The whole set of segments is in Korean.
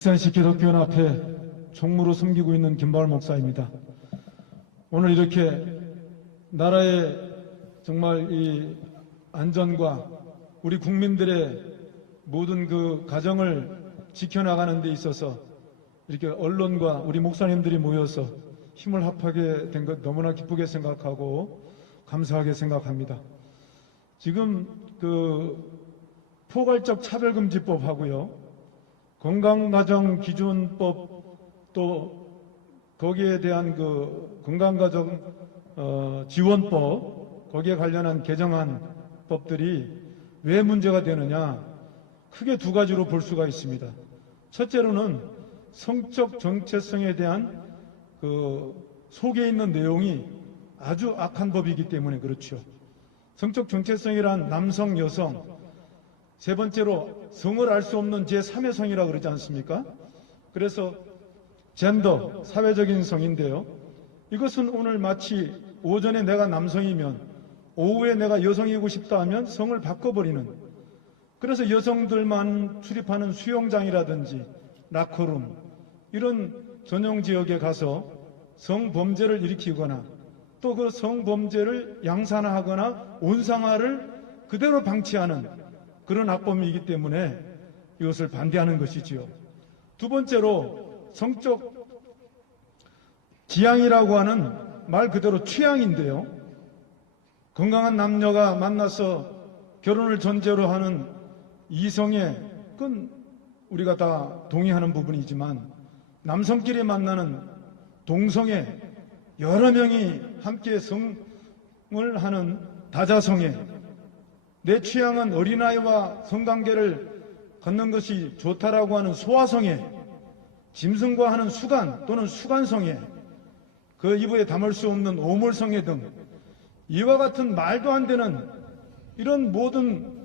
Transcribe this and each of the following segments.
익산시 기독교연합회 총무로 섬기고 있는 김바울 목사입니다. 오늘 이렇게 나라의 정말 이 안전과 우리 국민들의 모든 그 가정을 지켜나가는 데 있어서 이렇게 언론과 우리 목사님들이 모여서 힘을 합하게 된 것 너무나 기쁘게 생각하고 감사하게 생각합니다. 지금 그 포괄적 차별금지법하고요, 건강가정기준법, 또 거기에 대한 그 건강가정 지원법, 거기에 관련한 개정안 법들이 왜 문제가 되느냐, 크게 두 가지로 볼 수가 있습니다. 첫째로는 성적 정체성에 대한 그 속에 있는 내용이 아주 악한 법이기 때문에 그렇죠. 성적 정체성이란 남성, 여성, 세 번째로 성을 알 수 없는 제3의 성이라고 그러지 않습니까? 그래서 젠더, 사회적인 성인데요. 이것은 오늘 마치 오전에 내가 남성이면 오후에 내가 여성이고 싶다 하면 성을 바꿔버리는, 그래서 여성들만 출입하는 수영장이라든지 라커룸, 이런 전용 지역에 가서 성범죄를 일으키거나 또 그 성범죄를 양산화하거나 온상화를 그대로 방치하는 그런 악범이기 때문에 이것을 반대하는 것이지요. 두 번째로 성적 지향이라고 하는 말 그대로 취향인데요. 건강한 남녀가 만나서 결혼을 전제로 하는 이성의, 그건 우리가 다 동의하는 부분이지만, 남성끼리 만나는 동성애, 여러 명이 함께 성을 하는 다자성애, 내 취향은 어린아이와 성관계를 갖는 것이 좋다라고 하는 소아성애, 짐승과 하는 수간 또는 수간성애, 그 입에 담을 수 없는 오물성애 등 이와 같은 말도 안 되는 이런 모든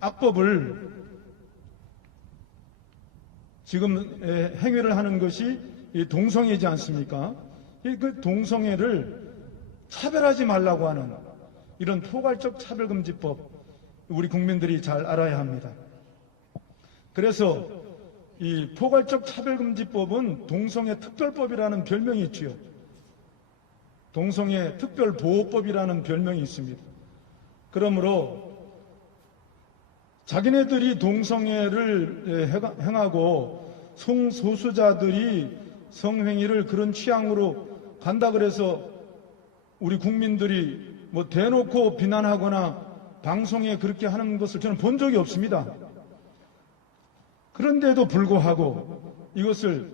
악법을 지금 행위를 하는 것이 이 동성애이지 않습니까? 그 동성애를 차별하지 말라고 하는 이런 포괄적 차별금지법, 우리 국민들이 잘 알아야 합니다. 그래서 이 포괄적 차별금지법은 동성애 특별법이라는 별명이 있지요. 동성애 특별보호법이라는 별명이 있습니다. 그러므로 자기네들이 동성애를 행하고 성소수자들이 성행위를 그런 취향으로 간다 그래서 우리 국민들이 뭐 대놓고 비난하거나 방송에 그렇게 하는 것을 저는 본 적이 없습니다. 그런데도 불구하고 이것을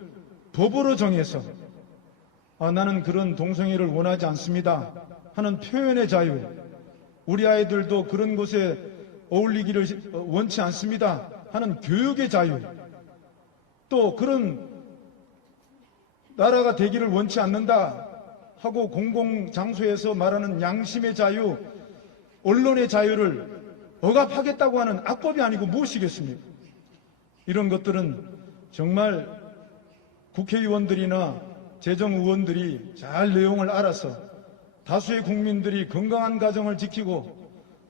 법으로 정해서 나는 그런 동성애를 원하지 않습니다 하는 표현의 자유, 우리 아이들도 그런 곳에 어울리기를 원치 않습니다 하는 교육의 자유, 또 그런 나라가 되기를 원치 않는다 하고 공공장소에서 말하는 양심의 자유, 언론의 자유를 억압하겠다고 하는 악법이 아니고 무엇이겠습니까? 이런 것들은 정말 국회의원들이나 재정의원들이 잘 내용을 알아서 다수의 국민들이 건강한 가정을 지키고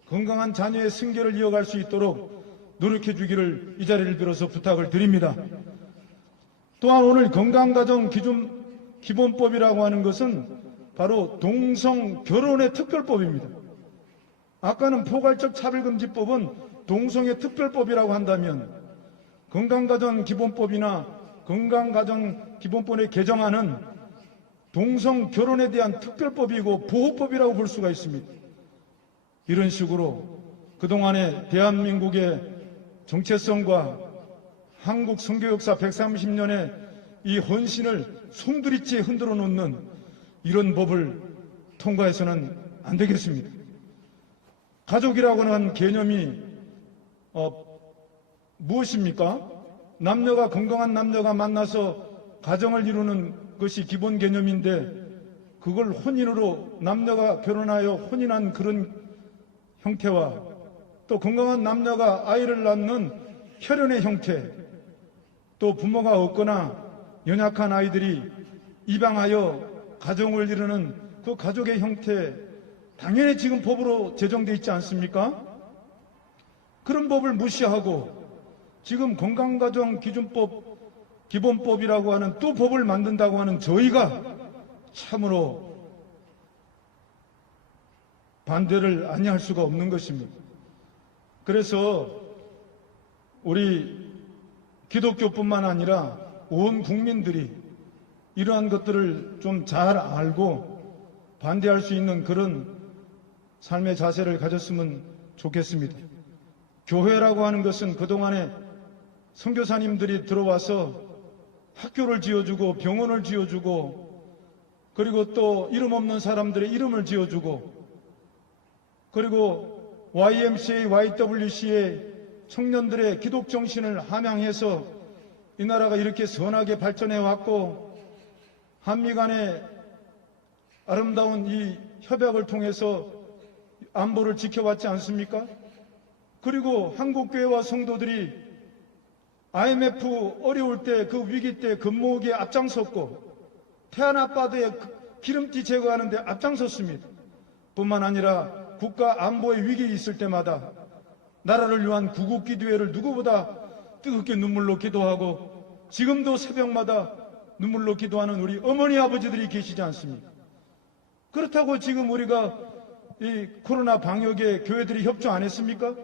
건강한 자녀의 승계를 이어갈 수 있도록 노력해 주기를 이 자리를 빌어서 부탁을 드립니다. 또한 오늘 건강가정기본법이라고 하는 것은 바로 동성결혼의 특별법입니다. 아까는 포괄적 차별금지법은 동성애 특별법이라고 한다면 건강가정기본법이나 건강가정기본법의 개정안은 동성결혼에 대한 특별법이고 보호법이라고 볼 수가 있습니다. 이런 식으로 그동안의 대한민국의 정체성과 한국 선교 역사 130년의 이 헌신을 송두리째 흔들어 놓는 이런 법을 통과해서는 안 되겠습니다. 가족이라고 하는 개념이 무엇입니까? 남녀가, 건강한 남녀가 만나서 가정을 이루는 것이 기본 개념인데, 그걸 혼인으로 남녀가 결혼하여 혼인한 그런 형태와 또 건강한 남녀가 아이를 낳는 혈연의 형태, 또 부모가 없거나 연약한 아이들이 입양하여 가정을 이루는 그 가족의 형태, 당연히 지금 법으로 제정되어 있지 않습니까? 그런 법을 무시하고 지금 건강가정기준법 기본법이라고 하는 또 법을 만든다고 하는 저희가 참으로 반대를 아니할 수가 없는 것입니다. 그래서 우리 기독교뿐만 아니라 온 국민들이 이러한 것들을 좀 잘 알고 반대할 수 있는 그런 삶의 자세를 가졌으면 좋겠습니다. 교회라고 하는 것은 그동안에 선교사님들이 들어와서 학교를 지어주고 병원을 지어주고 그리고 또 이름 없는 사람들의 이름을 지어주고 그리고 YMCA, YWCA 청년들의 기독정신을 함양해서 이 나라가 이렇게 선하게 발전해 왔고 한미 간의 아름다운 이 협약을 통해서 안보를 지켜왔지 않습니까? 그리고 한국교회와 성도들이 IMF 어려울 때 그 위기 때 금모으기에 앞장섰고 태안아빠드의 기름띠 제거하는 데 앞장섰습니다. 뿐만 아니라 국가 안보의 위기 있을 때마다 나라를 위한 구국기도회를 누구보다 뜨겁게 눈물로 기도하고 지금도 새벽마다 눈물로 기도하는 우리 어머니 아버지들이 계시지 않습니까? 그렇다고 지금 우리가 이 코로나 방역에 교회들이 협조 안 했습니까?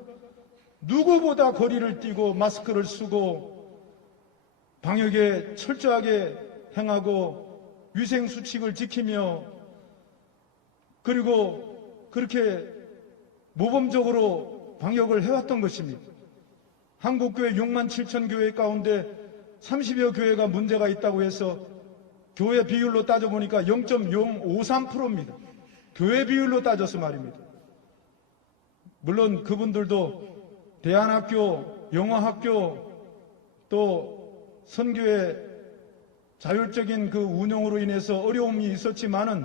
누구보다 거리를 띄고 마스크를 쓰고 방역에 철저하게 행하고 위생수칙을 지키며 그리고 그렇게 모범적으로 방역을 해왔던 것입니다. 한국교회 6만 7천 교회 가운데 30여 교회가 문제가 있다고 해서 교회 비율로 따져보니까 0.053%입니다. 교회 비율로 따져서 말입니다. 물론 그분들도 대안학교, 영어학교, 또 선교의 자율적인 그 운영으로 인해서 어려움이 있었지만은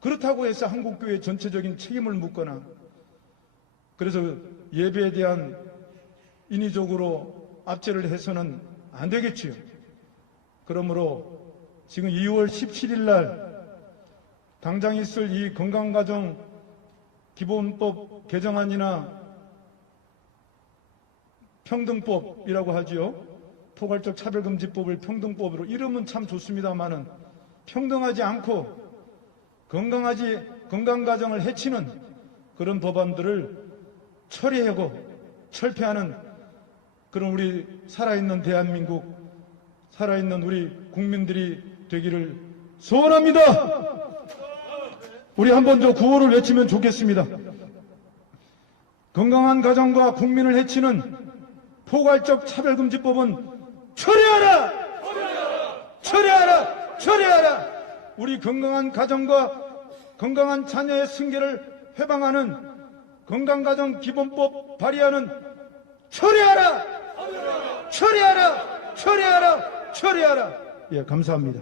그렇다고 해서 한국교회 전체적인 책임을 묻거나 그래서 예배에 대한 인위적으로 압제를 해서는 안 되겠지요. 그러므로 지금 2월 17일 날 당장 있을 이 건강가정 기본법 개정안이나 평등법이라고 하지요. 포괄적 차별금지법을 평등법으로 이름은 참 좋습니다만은 평등하지 않고 건강가정을 해치는 그런 법안들을 처리하고 철폐하는 그런 우리 살아있는 대한민국, 살아있는 우리 국민들이 되기를 소원합니다. 우리 한 번 더 구호를 외치면 좋겠습니다. 건강한 가정과 국민을 해치는 포괄적 차별금지법은 처리하라! 처리하라! 처리하라! 우리 건강한 가정과 건강한 자녀의 승계를 회방하는 건강가정 기본법 발의하는 처리하라! 처리하라! 처리하라! 처리하라! 예, 감사합니다.